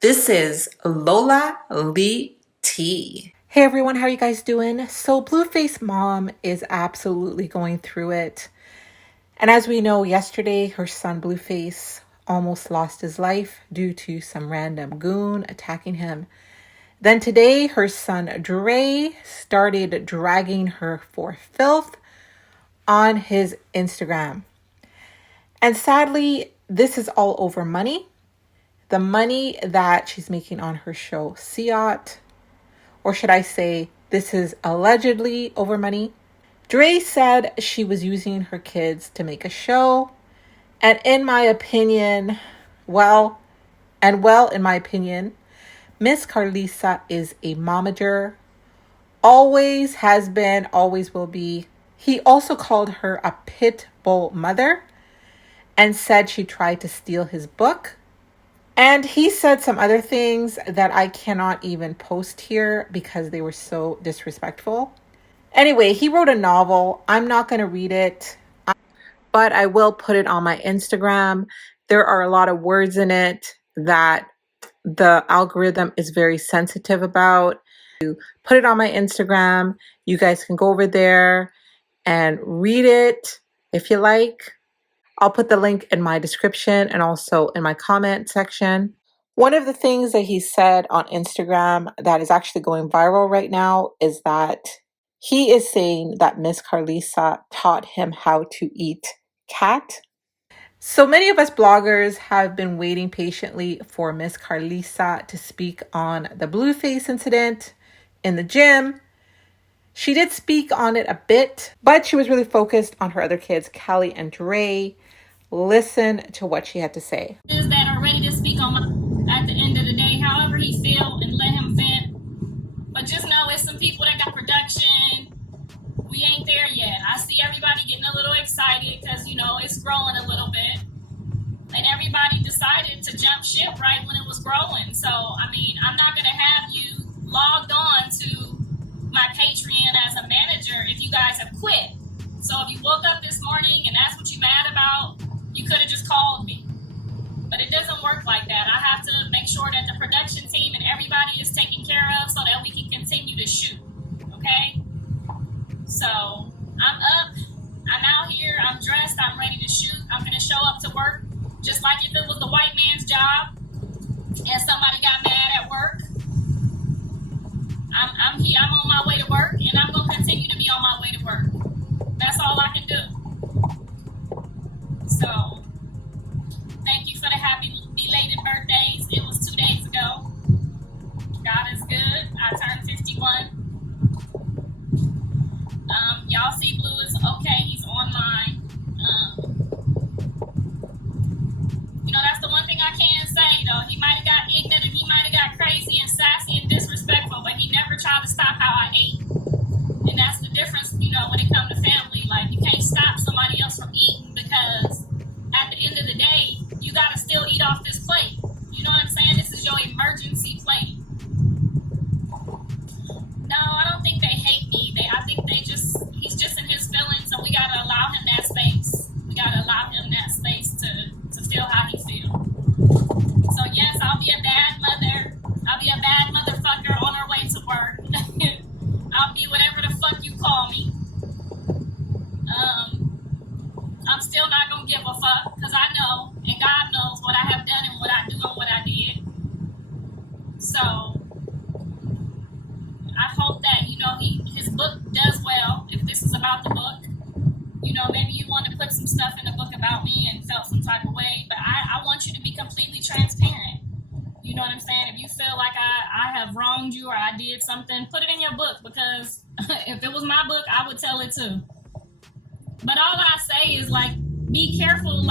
This is Lola Lee T. Hey everyone, how are you guys doing? So Blueface mom is absolutely going through it. And as we know, yesterday her son Blueface almost lost his life due to some random goon attacking him. Then today her son Dre started dragging her for filth on his Instagram. And sadly, this is all over money. The money that she's making on her show, Siot, or should I say, this is allegedly over money. Dre said she was using her kids to make a show. And in my opinion, in my opinion, Miss Carisa is a momager. Always has been, always will be. He also called her a pit bull mother and said she tried to steal his book. And he said some other things that I cannot even post here because they were so disrespectful. Anyway, he wrote a novel. I'm not going to read it, but I will put it on my Instagram. There are a lot of words in it that the algorithm is very sensitive about. Put it on my Instagram. You guys can go over there and read it if you like. I'll put the link in my description and also in my comment section. One of the things that he said on Instagram that is actually going viral right now is that he is saying that Miss Carisa taught him how to eat cat. So many of us bloggers have been waiting patiently for Miss Carisa to speak on the Blueface incident in the gym. She did speak on it a bit, but she was really focused on her other kids, Callie and Dre. Listen to what she had to say. That are ready to speak on at the end of the day, however he feel, and let him vent. But just know it's some people that got production. We ain't there yet. I see everybody getting a little excited because, it's growing a little bit. And everybody decided to jump ship right when it was growing. So, I'm not going to have you logged on to my Patreon as a manager if you guys have quit. So if you woke up this morning and that's what you're mad about, you could have just called me. But it doesn't work like that. I have to make sure that the production team and everybody is taken care of so that we can continue to shoot. Okay? So I'm up. I'm out here. I'm dressed. I'm ready to shoot. I'm going to show up to work just like if it was the white man's job and somebody got mad at work. I'm here. I'm on my way to work, and I'm going to continue to be on my way to work. That's all I can do. So, thank you for the happy belated birthdays. It was 2 days ago. God is good. I turned 51. Y'all see Blue is okay. He's online. That's the one thing I can say, though. He might have got ignorant and he might have got crazy and sassy and disrespectful, but he never tried to stop how I ate. And that's the difference, when it comes to family. Like, you can't stop somebody else from eating because at the end of the day, you got to still eat off this plate. You know what I'm saying? This is your emergency plate. No, I don't think they hate me. I think he's just in his feelings, and we got to allow him that space. We got to allow him that space to feel how he feels. So, yes, I'll be a bad mother. I'll be a bad motherfucker on our way to work. I'll be whatever the fuck you call me. I'm still not going to give a fuck because I know and God knows what I have done and what I do and what I did. So I hope that, his book does well if this is about the book. Maybe you want to put some stuff in the book about me and felt some type of way, but I want you to be completely transparent. You know what I'm saying? If you feel like I have wronged you or I did something, put it in your book because if it was my book, I would tell it too. But all I say is, be careful,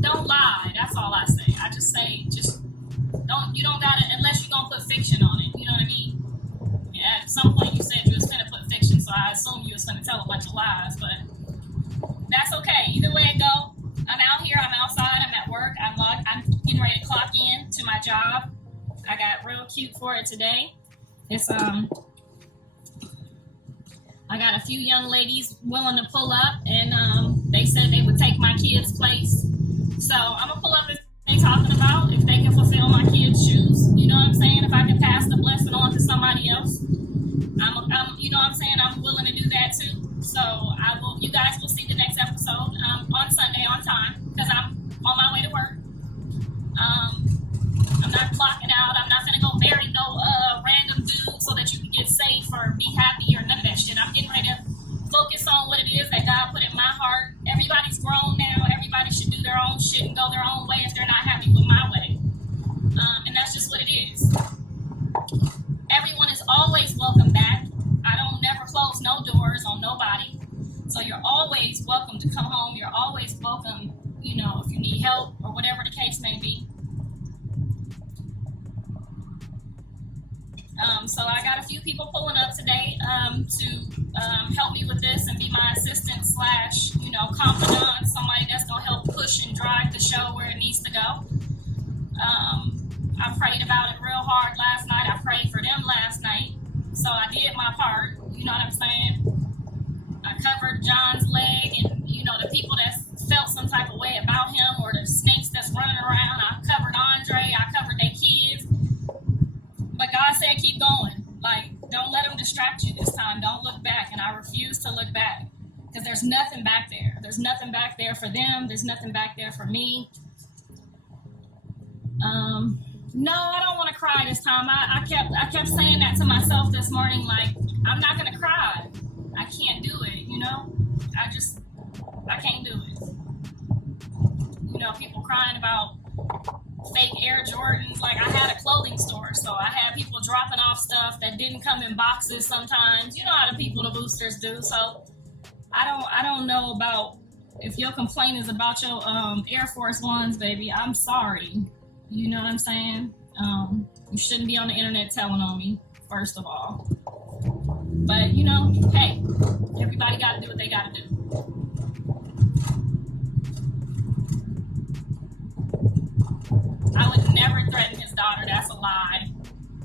don't lie. That's all I say. I just say, you don't gotta, unless you're gonna put fiction on it. You know what I mean? Yeah, at some point you said you was gonna put fiction, so I assume you was gonna tell a bunch of lies, but that's okay. Either way it go, I'm out here, I'm outside, I'm at work, I'm getting ready to clock in to my job. I got real cute for it today. It's I got a few young ladies willing to pull up, and they said they would take my kids' place. So I'm gonna pull up if they talking about if they can fulfill my kids' help or whatever the case may be. So I got a few people pulling up today to help me with this and be my assistant slash, confidant, somebody that's going to help push and drive the show where it needs to go. I prayed about it real hard last night. I prayed for them last night. So I did my part, you know what I'm saying? I covered John's leg and, the people that felt some type of way about him or the snakes that's running around. I covered Andre. I covered their kids. But God said, keep going. Like, don't let them distract you this time. Don't look back. And I refuse to look back because there's nothing back there. There's nothing back there for them. There's nothing back there for me. No, I don't want to cry this time. I kept saying that to myself this morning. Like, I'm not going to cry. I can't do it, I can't do it. People crying about fake Air Jordans. Like, I had a clothing store, so I had people dropping off stuff that didn't come in boxes sometimes. You know how the boosters do. So I don't know about if your complaint is about your Air Force Ones, baby. I'm sorry. You know what I'm saying? You shouldn't be on the internet telling on me, first of all. But, hey, everybody got to do what they got to do. I would never threaten his daughter. That's a lie.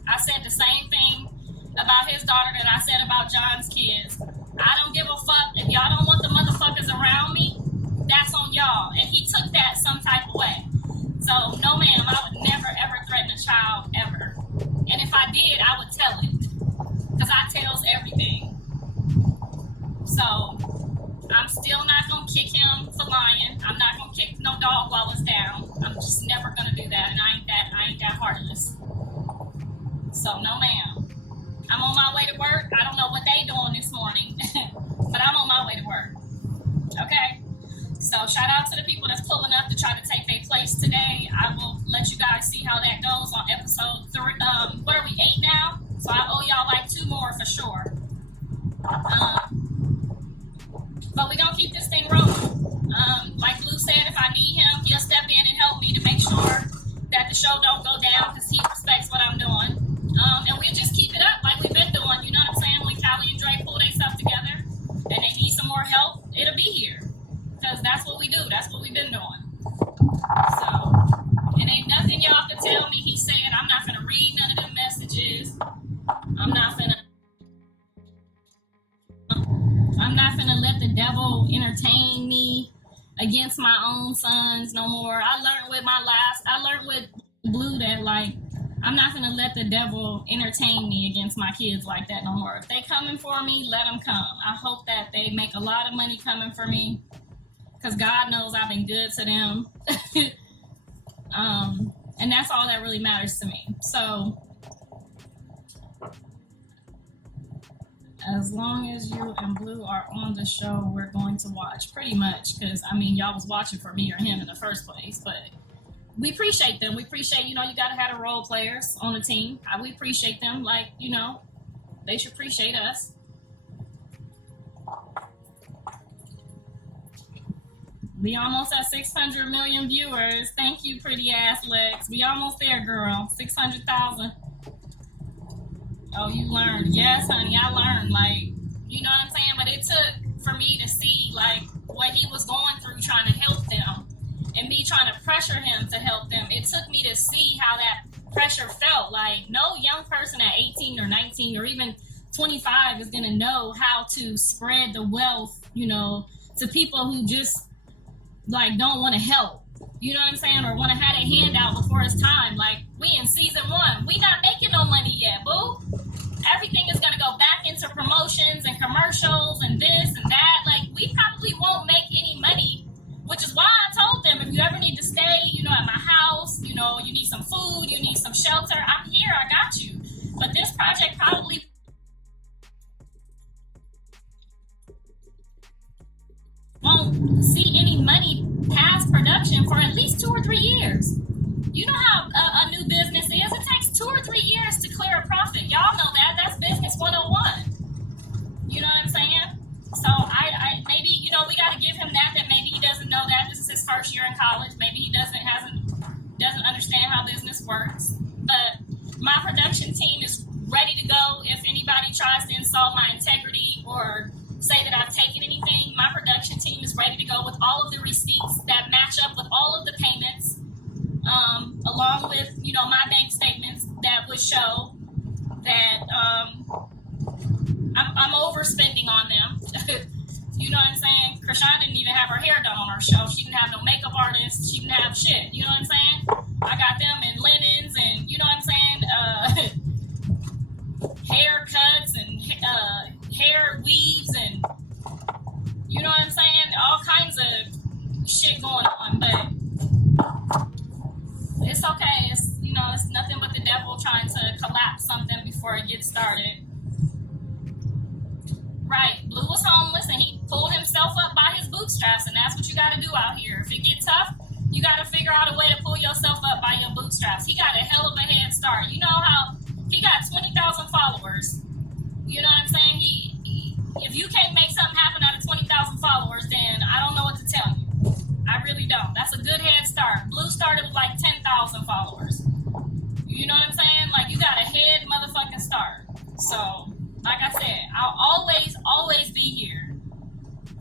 I said the same thing about his daughter that I said about John's kids. I don't give a fuck. If y'all don't want the motherfuckers around me, that's on y'all. And he took that some type of way. So, no, ma'am, I would never, ever threaten a child, ever. And if I did, I would tell it. Because I tells everything. So, I'm still not going to kick him for lying. I'm not going to kick no dog while it's down. I'm just never going to do that. And I ain't that heartless. So, no, ma'am. I'm on my way to work. I don't know what they doing this morning. But I'm on my way to work. Okay? So shout out to the people that's pulling up to try to take their place today. I will let you guys see how that goes on episode 3. What are we, 8 now? So I owe y'all like 2 more for sure. But we're going to keep this thing rolling. Like Blue said, if I need him, he'll step in and help me to make sure that the show don't go down because he respects what I'm doing. And we'll just keep it up like we've been doing. You know what I'm saying? When Callie and Dre pull themselves together and they need some more help, it'll be here. Because that's what we do. That's what we've been doing. So, it ain't nothing y'all can tell me. He said, I'm not going to read none of them messages. I'm not going to let the devil entertain me against my own sons no more. I learned with Blue that, like, I'm not going to let the devil entertain me against my kids like that no more. If they coming for me, let them come. I hope that they make a lot of money coming for me. Because God knows I've been good to them. And that's all that really matters to me. So, as long as you and Blue are on the show, we're going to watch. Pretty much. Because, y'all was watching for me or him in the first place. But we appreciate them. We appreciate, you got to have the role players on the team. We appreciate them. Like, they should appreciate us. We almost at 600 million viewers. Thank you, pretty ass Lex. We almost there, girl. 600,000. Oh, you learned. Yes, honey, I learned. Like, you know what I'm saying? But it took for me to see, like, what he was going through trying to help them and me trying to pressure him to help them. It took me to see how that pressure felt. Like, no young person at 18 or 19 or even 25 is going to know how to spread the wealth, to people who just, like, don't want to help, you know what I'm saying, or want to have a handout before it's time. Like, we in season 1, we not making no money yet, boo. Everything is going to go back into promotions and commercials and this and that. Like, we probably won't make any money, which is why I told them, if you ever need to stay, at my house, you need some food, you need some shelter, I'm here, I got you. But this project probably won't see any money past production for at least 2 or 3 years. You know how a new business is. It takes 2 or 3 years to clear a profit. Y'all know that. That's business 101. You know what I'm saying? So I maybe, we got to give him that maybe he doesn't know that. This is his first year in college. Maybe he doesn't understand how business works. But my production team is ready to go. If anybody tries to insult my integrity or say that I've taken anything, my production team is ready to go with all of the receipts that match up with all of the payments, along with, my bank statements that would show that I'm overspending on them. You know what I'm saying? Chrisean didn't even have her hair done on her show. She didn't have no makeup artist. She didn't have shit. You know what I'm saying? I got them in linens and, you know what I'm saying? Haircuts and hair weaves and, you know what I'm saying? All kinds of shit going on. But it's okay. It's nothing but the devil trying to collapse something before it gets started. Right. Blue was homeless and he pulled himself up by his bootstraps, and that's what you got to do out here. If it gets tough, you got to figure out a way to pull yourself up by your bootstraps. He got a hell of a head start. You know how he got 20,000 followers. You know what I'm saying? He if you can't make something happen out of 20,000 followers, then I don't know what to tell you. I really don't. That's a good head start. Blue started with like 10,000 followers. You know what I'm saying? Like, you got a head motherfucking start. So, like I said, I'll always be here.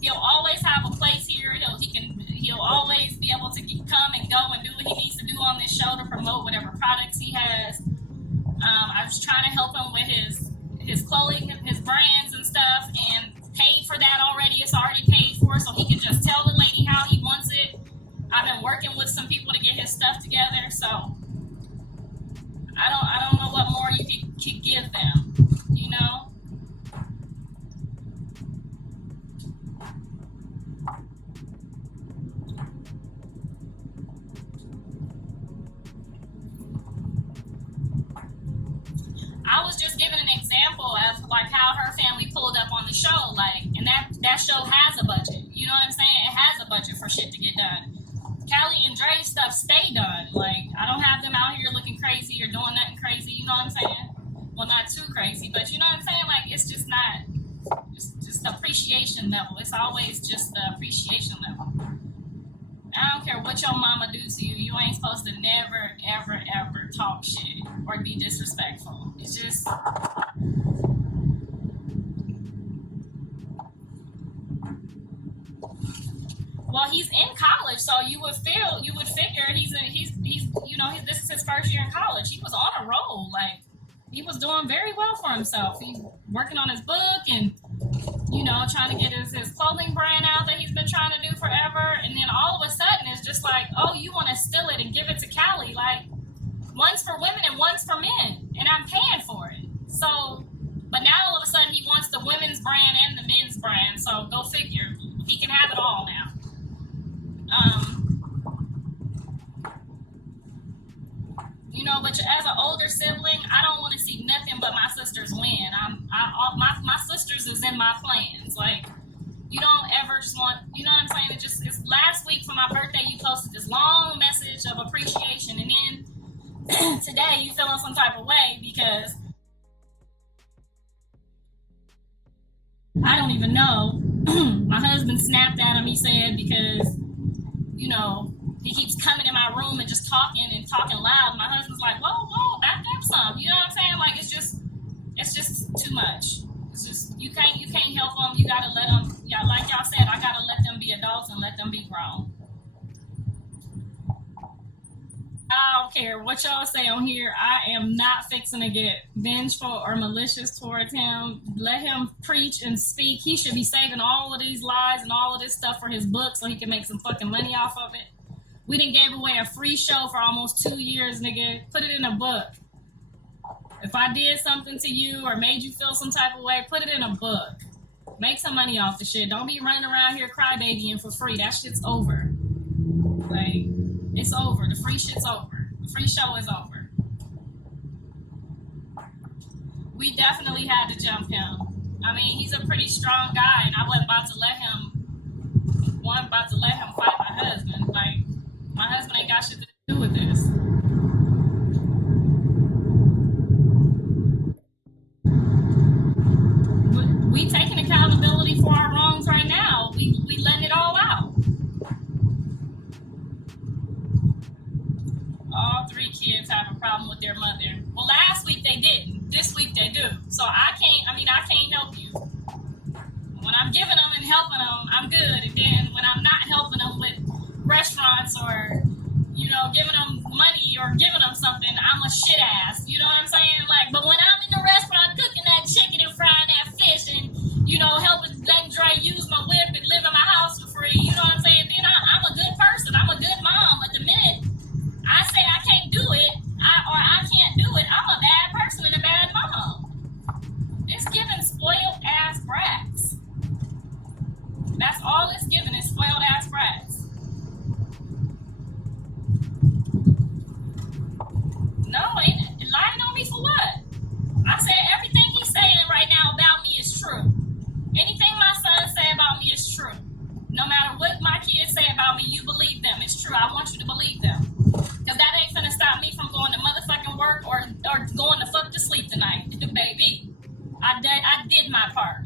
He'll always have a place here. He'll always be able to come and go and do what he needs to do on this show to promote whatever products he has. I was trying to help him with his clothing, his brands and stuff, and paid for that already. It's already paid for, so he can just tell the lady how he wants it. I've been working with some people to get his stuff together, so I don't know what more you could give them, you know? I was just giving an example of like how her family pulled up on the show, like, and that show has a budget. You know what I'm saying? It has a budget for shit to get done. Callie and Dre's stuff stay done. Like, I don't have them out here looking crazy or doing nothing crazy. You know what I'm saying? Well, not too crazy, but you know what I'm saying? Like, it's just not, just the appreciation level. It's always just the appreciation level. I don't care what your mama do to you. You ain't supposed to never, ever, ever talk shit or be disrespectful. It's just... Well, he's in college, so you would figure this is his first year in college. He was on a roll. Like, he was doing very well for himself. He's working on his book and, trying to get his clothing brand out that he's been trying to do forever. And then all of a sudden, it's just like, oh, you want to steal it and give it to Callie. Like, one's for women and one's for men. And I'm paying for it. So, but now all of a sudden, he wants the women's brand and the men's brand. So, go figure. He can have it all now. But as an older sibling, I don't want to see nothing but my sisters win. My sisters is in my plans. Like, you don't ever just want, you know what I'm saying? It's last week for my birthday, you posted this long message of appreciation, and then today you feeling some type of way because I don't even know. My husband snapped at him, he said, because, he keeps coming in my room and just talking loud. My husband's like, whoa, back up some. You know what I'm saying? Like, it's just too much. It's just, you can't help them. You gotta let them, like y'all said, I gotta let them be adults and let them be grown. I don't care what y'all say on here. I am not fixing to get vengeful or malicious towards him. Let him preach and speak. He should be saving all of these lies and all of this stuff for his book so he can make some fucking money off of it. We done gave away a free show for almost 2 years, nigga. Put it in a book. If I did something to you or made you feel some type of way, put it in a book. Make some money off the shit. Don't be running around here crybabying for free. That shit's over. Like, it's over. The free shit's over. The free show is over. We definitely had to jump him. I mean, he's a pretty strong guy, and I wasn't about to let him fight my husband. Like, my husband ain't got shit to do with this. We taking accountability for our wrongs right now. We letting it all out. problem with their mother. Well, last week they didn't. This week they do. So I can't help you. When I'm giving them and helping them, I'm good. And then when I'm not helping them with restaurants or, giving them money or giving them something, I'm a shit ass. You know what I'm saying? Like, but when I'm in the restaurant cooking that chicken and frying that fish and, helping letting Dre use my whip and live in my house for free, you know what I'm saying? Then I'm a good person. I'm a good mom. But the minute I say I can't do it, or I can't do it, I'm a bad person and a bad mom. It's giving spoiled ass brats. That's all it's giving is spoiled ass brats. No, ain't lying on me for what? I said everything he's saying right now about me is true. Anything my sons say about me is true. No matter what my kids say about me, you believe them. It's true. I want you to believe them. Because that ain't finna stop me from going to motherfucking work or going to fuck to sleep tonight. Baby, I did my part.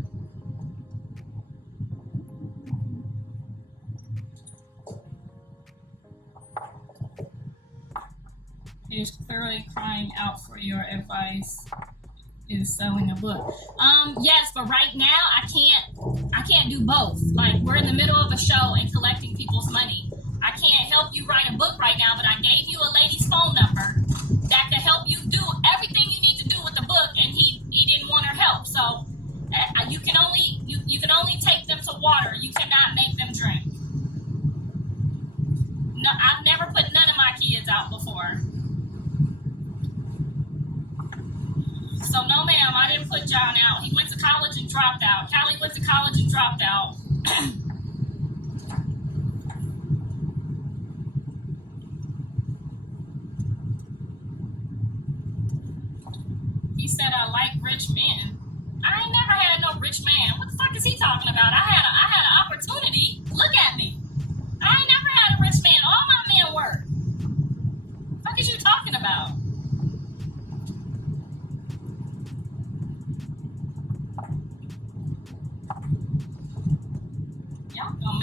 Is clearly crying out for your advice is selling a book. Yes, but right now I can't do both. Like, we're in the middle of a show and collecting people's money. I can't help you write a book right now, but I gave you a lady's phone number that could help you do everything you need to do with the book, and he didn't want her help. So you can only take them to water. You cannot make them drink. No, I've never put none of my kids out before. So no, ma'am, I didn't put John out. He went to college and dropped out. Callie went to college and dropped out. He said I like rich men. I ain't never had no rich man. What the fuck is he talking about? I had an opportunity. Look at me. I ain't never had a rich man. All my men work. What the fuck is you talking about? Y'all gonna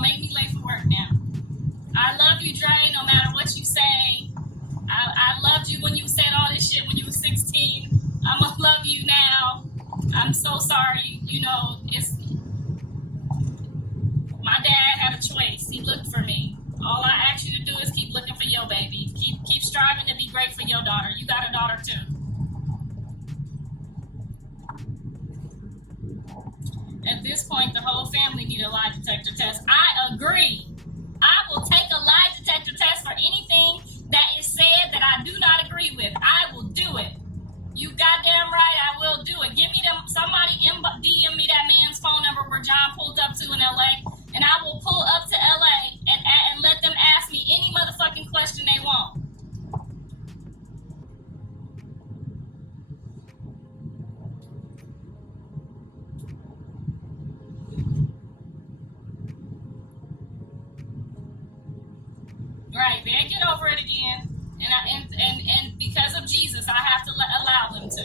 make me late for work now. I love you, Dre, no matter what you say. I loved you when you said all this shit when you were 16. I'm gonna love you now. I'm so sorry. My dad had a choice. He looked for me. All I ask you to do is keep looking for your baby. Keep striving to be great for your daughter. You got a daughter too. At this point, the whole family need a lie detector test. I agree. I will take a lie detector test for anything that is said that I do not agree with. I will do it. You goddamn right, I will do it. Give me somebody DM me that man's phone number where John pulled up to in LA, and I will pull up to LA and let them ask me any motherfucking question they want. Right, man, get over it again. And because of Jesus, I have to allow them to.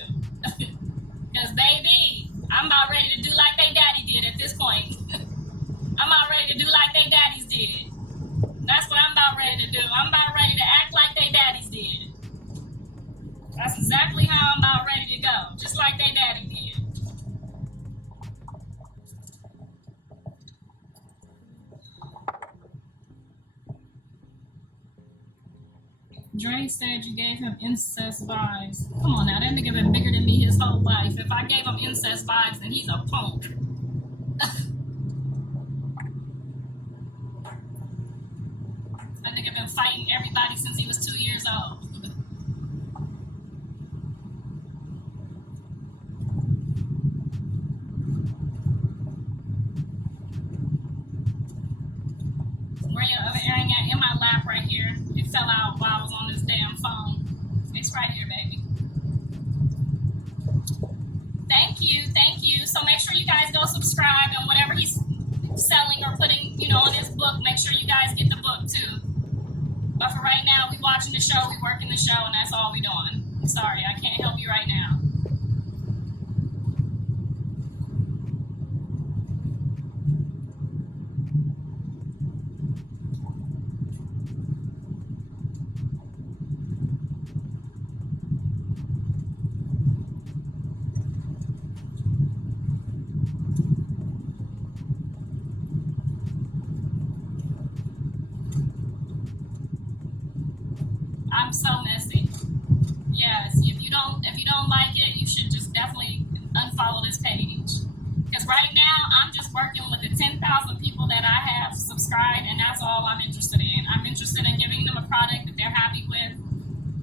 Because, baby, I'm about ready to do like they daddy did at this point. I'm about ready to do like they daddies did. That's what I'm about ready to do. I'm about ready to act like they daddies did. That's exactly how I'm about ready to go. Just like they daddy did. Dre said you gave him incest vibes. Come on now, that nigga been bigger than me his whole life. If I gave him incest vibes, then he's a punk. That nigga been fighting everybody since he was 2 years old. Where your other earring at? In my lap right here. It fell out while I was on this damn phone. It's right here, baby. Thank you. So make sure you guys go subscribe, and whatever he's selling or putting, on his book, make sure you guys get the book too. But for right now, we watching the show, we working the show, and that's all we doing. I'm sorry, I can't help you right now. I'm so messy. Yes, if you don't like it, you should just definitely unfollow this page. Because right now I'm just working with the 10,000 people that I have subscribed, and that's all I'm interested in. I'm interested in giving them a product that they're happy with.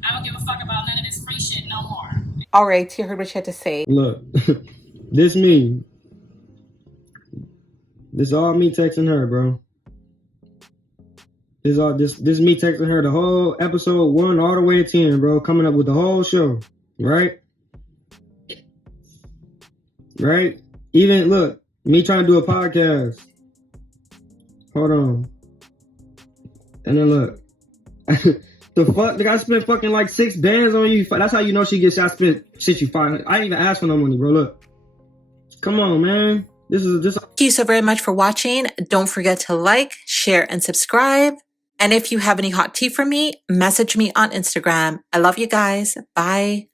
I don't give a fuck about none of this free shit no more. All right, you heard what she had to say. Look, this me. This all me texting her, bro. This me texting her the whole episode 1 all the way to 10, bro. Coming up with the whole show, right? Right? Even look, me trying to do a podcast. Hold on. And then look. The fuck? I spent fucking like 6 bands on you. That's how you know she gets. I spent shit you 500. I didn't even ask for no money, bro. Look. Come on, man. This. Thank you so very much for watching. Don't forget to like, share, and subscribe. And if you have any hot tea for me, message me on Instagram. I love you guys. Bye.